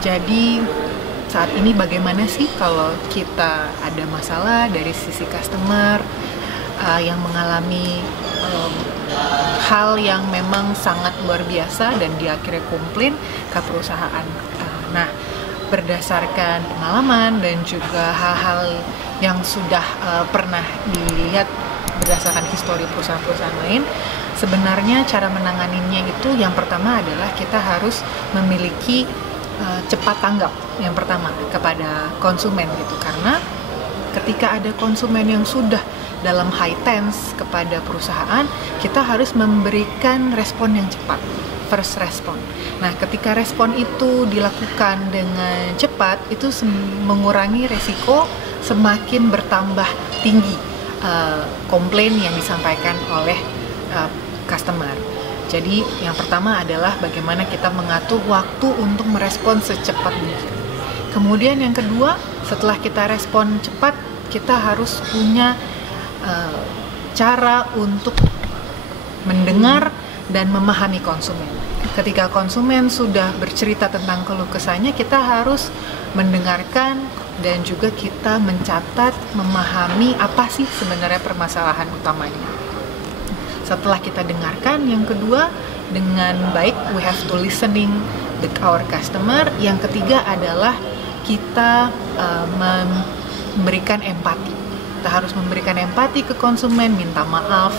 Jadi saat ini bagaimana sih kalau kita ada masalah dari sisi customer yang mengalami hal yang memang sangat luar biasa dan dia akhirnya komplain ke perusahaan. Nah, berdasarkan pengalaman dan juga hal-hal yang sudah pernah dilihat berdasarkan histori perusahaan-perusahaan lain, sebenarnya cara menanganinya itu yang pertama adalah kita harus memiliki cepat tanggap yang pertama kepada konsumen gitu, karena ketika ada konsumen yang sudah dalam high tense kepada perusahaan, kita harus memberikan respon yang cepat, first respon. Nah, ketika respon itu dilakukan dengan cepat, itu mengurangi resiko semakin bertambah tinggi komplain yang disampaikan oleh customer. Jadi yang pertama adalah bagaimana kita mengatur waktu untuk merespon secepat mungkin. Kemudian yang kedua, setelah kita respon cepat, kita harus punya cara untuk mendengar dan memahami konsumen. Ketika konsumen sudah bercerita tentang keluh kesahnya, kita harus mendengarkan dan juga kita mencatat, memahami apa sih sebenarnya permasalahan utamanya. Setelah kita dengarkan, yang kedua, dengan baik, we have to listening our customer. Yang ketiga adalah kita memberikan empati. Kita harus memberikan empati ke konsumen, minta maaf.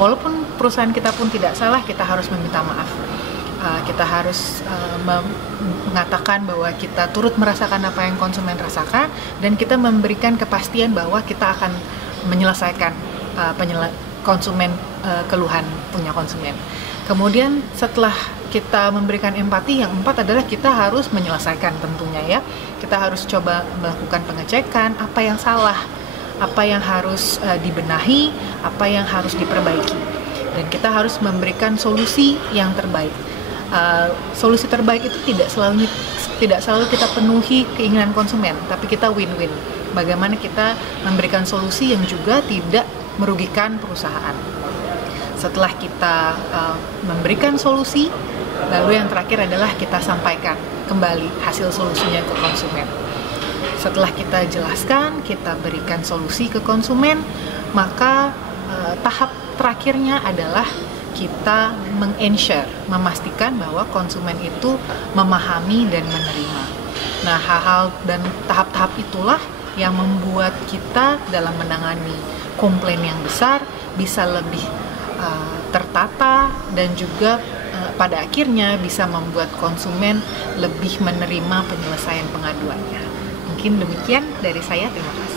Walaupun perusahaan kita pun tidak salah, kita harus meminta maaf. Kita harus mengatakan bahwa kita turut merasakan apa yang konsumen rasakan, dan kita memberikan kepastian bahwa kita akan menyelesaikan konsumen keluhan punya konsumen. Kemudian setelah kita memberikan empati, yang empat adalah kita harus menyelesaikan tentunya ya. Kita harus coba melakukan pengecekan apa yang salah, apa yang harus dibenahi, apa yang harus diperbaiki. Dan kita harus memberikan solusi yang terbaik. Solusi terbaik itu tidak selalu kita penuhi keinginan konsumen, tapi kita win-win. Bagaimana kita memberikan solusi yang juga tidak merugikan perusahaan. Setelah kita memberikan solusi, lalu yang terakhir adalah kita sampaikan kembali hasil solusinya ke konsumen. Setelah kita jelaskan, kita berikan solusi ke konsumen, maka tahap terakhirnya adalah kita meng-ensure, memastikan bahwa konsumen itu memahami dan menerima. Nah, hal-hal dan tahap-tahap itulah yang membuat kita dalam menangani komplain yang besar bisa lebih tertata dan juga pada akhirnya bisa membuat konsumen lebih menerima penyelesaian pengaduannya. Mungkin demikian dari saya, terima kasih.